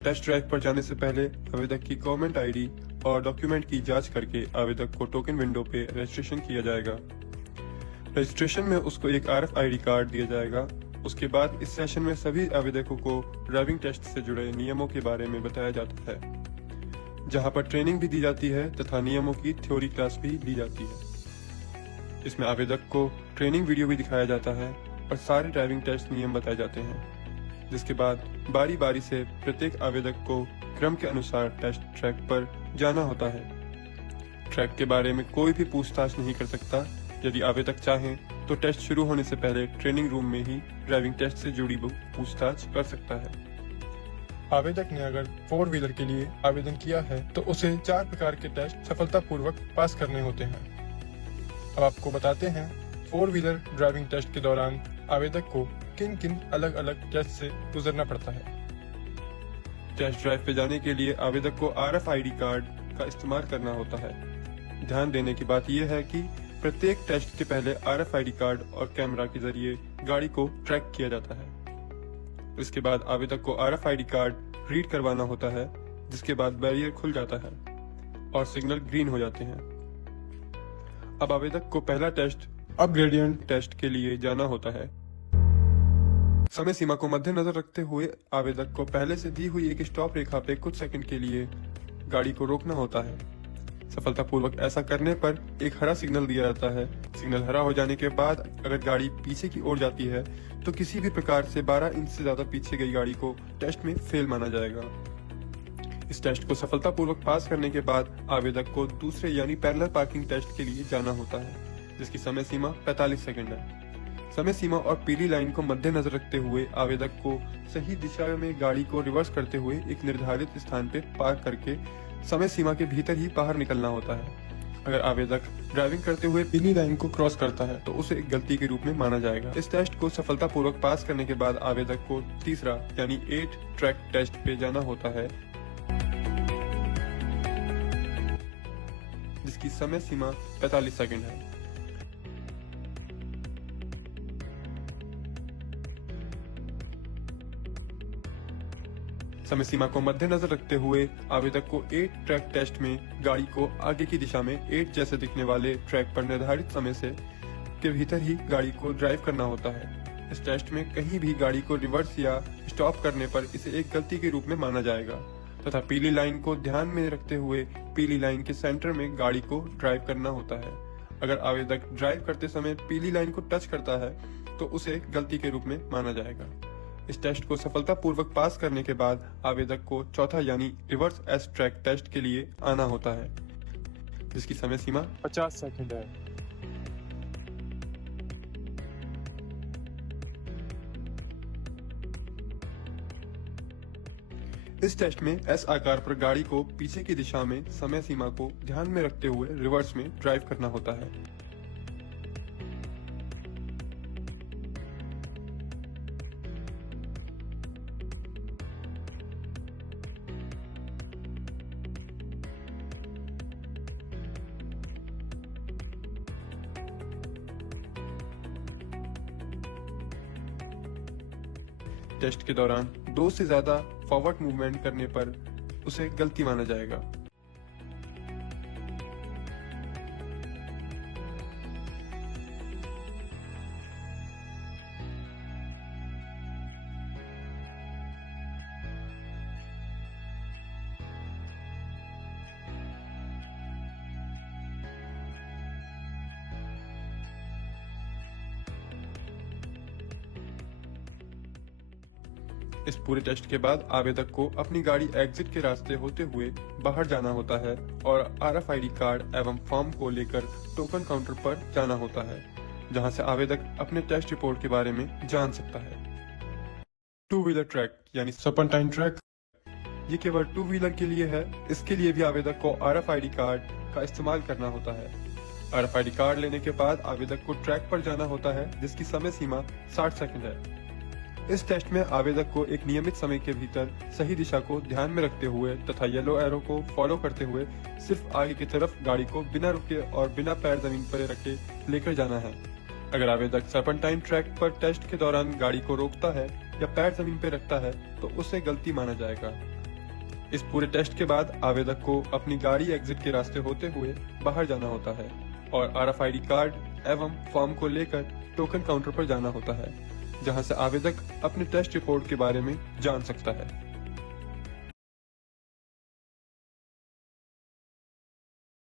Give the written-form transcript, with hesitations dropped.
Test drive पर जाने से पहले आवेदक की गवर्नमेंट आईडी और डॉक्यूमेंट की जांच करके आवेदक को टोकन विंडो पे रजिस्ट्रेशन किया जाएगा। रजिस्ट्रेशन में उसको एक RFID कार्ड दिया जाएगा। उसके बाद इस सेशन में सभी आवेदकों को ड्राइविंग टेस्ट से जुड़े नियमों के बारे में बताया जाता है, जहां पर ट्रेनिंग भी दी जाती है तथा नियमों की थ्योरी क्लास भी दी जाती है। इसमें आवेदक को ट्रेनिंग वीडियो भी दिखाया जाता है और सारे ड्राइविंग टेस्ट नियम बताए जाते हैं, जिसके बाद बारी बारी से प्रत्येक आवेदक को क्रम के अनुसार टेस्ट ट्रैक पर जाना होता है। ट्रैक के बारे में कोई भी पूछताछ नहीं कर सकता। यदि आवेदक चाहें तो टेस्ट शुरू होने से पहले ट्रेनिंग रूम में ही ड्राइविंग टेस्ट से जुड़ी पूछताछ कर सकता है। आवेदक ने अगर 4 व्हीलर के लिए आवेदन किया है तो उसे 4 प्रकार के टेस्ट सफलतापूर्वक पास करने होते हैं। अब आपको बताते हैं 4 व्हीलर ड्राइविंग टेस्ट के दौरान आवेदक को किन किन अलग अलग टेस्ट से गुजरना पड़ता है। टेस्ट ड्राइव पे जाने के लिए आवेदक को RFID कार्ड का इस्तेमाल करना होता है। ध्यान देने की बात यह है कि प्रत्येक टेस्ट के पहले RFID कार्ड और कैमरा के जरिए गाड़ी को ट्रैक किया जाता है। इसके बाद आवेदक को RFID कार्ड रीड करवाना होता है, जिसके बाद बैरियर खुल जाता है और सिग्नल ग्रीन हो जाते हैं। अब आवेदक को पहला टेस्ट अपग्रेडियंट टेस्ट के लिए जाना होता है। समय सीमा को मद्देनजर रखते हुए आवेदक को पहले से दी हुई एक स्टॉप रेखा पे कुछ सेकंड के लिए गाड़ी को रोकना होता है। सफलतापूर्वक ऐसा करने पर एक हरा सिग्नल दिया जाता है। सिग्नल हरा हो जाने के बाद अगर गाड़ी पीछे की ओर जाती है तो किसी भी प्रकार से 12 इंच से ज्यादा पीछे गई गाड़ी को टेस्ट में फेल माना जाएगा। इस टेस्ट को सफलतापूर्वक पास करने के बाद आवेदक को दूसरे यानी पैरेलल पार्किंग टेस्ट के लिए जाना होता है, जिसकी समय सीमा 45 सेकंड है। समय सीमा और पीली लाइन को मद्देनजर रखते हुए आवेदक को सही दिशा में गाड़ी को रिवर्स करते हुए एक निर्धारित स्थान पे पार्क करके समय सीमा के भीतर ही बाहर निकलना होता है। अगर आवेदक ड्राइविंग करते हुए पीली लाइन को क्रॉस करता है तो उसे एक गलती के रूप में माना जाएगा। इस टेस्ट को सफलतापूर्वक पास करने के बाद आवेदक को तीसरा यानी 8 ट्रैक टेस्ट पे जाना होता है, जिसकी समय सीमा 45 सेकंड है। समय सीमा को मद्देनजर रखते हुए आवेदक को 8 ट्रैक टेस्ट में गाड़ी को आगे की दिशा में 8 जैसे दिखने वाले ट्रैक पर निर्धारित समय से के भीतर ही गाड़ी को ड्राइव करना होता है। इस टेस्ट में कहीं भी गाड़ी को रिवर्स या स्टॉप करने पर इसे एक गलती के रूप में माना जाएगा तथा पीली लाइन को ध्यान में रखते हुए पीली लाइन के सेंटर में गाड़ी को ड्राइव करना होता है। अगर आवेदक ड्राइव करते समय पीली लाइन को टच करता है तो उसे गलती के रूप में माना जाएगा। इस टेस्ट को सफलतापूर्वक पास करने के बाद आवेदक को चौथा यानी रिवर्स एस ट्रैक टेस्ट के लिए आना होता है, जिसकी समय सीमा 50 सेकंड है। इस टेस्ट में एस आकार पर गाड़ी को पीछे की दिशा में समय सीमा को ध्यान में रखते हुए रिवर्स में ड्राइव करना होता है। टेस्ट के दौरान 2 से ज्यादा फॉरवर्ड मूवमेंट करने पर उसे गलती माना जाएगा। इस पूरे टेस्ट के बाद आवेदक को अपनी गाड़ी एग्जिट के रास्ते होते हुए बाहर जाना होता है और RFID कार्ड एवं फॉर्म को लेकर टोकन काउंटर पर जाना होता है, जहां से आवेदक अपने टेस्ट रिपोर्ट के बारे में जान सकता है। 2 व्हीलर ट्रैक यानी सर्पेंटाइन ट्रैक, ये केवल 2 व्हीलर के लिए है। इसके लिए भी आवेदक को RFID कार्ड का इस्तेमाल करना होता है। RFID कार्ड लेने के बाद आवेदक को ट्रैक पर जाना होता है, जिसकी समय सीमा 60 सेकंड है। इस टेस्ट में आवेदक को एक नियमित समय के भीतर सही दिशा को ध्यान में रखते हुए तथा येलो एरो को फॉलो करते हुए सिर्फ आगे की तरफ गाड़ी को बिना रुके और बिना पैर जमीन पर रखे लेकर जाना है। अगर आवेदक सर्पेंटाइन ट्रैक पर टेस्ट के दौरान गाड़ी को रोकता है या पैर जमीन पर रखता है तो उसे गलती माना जाएगा। इस पूरे टेस्ट के बाद आवेदक को अपनी गाड़ी एग्जिट के रास्ते होते हुए बाहर जाना होता है और RFID कार्ड एवं फॉर्म को लेकर टोकन काउंटर पर जाना होता है, जहां से आवेदक अपने टेस्ट रिपोर्ट के बारे में जान सकता है।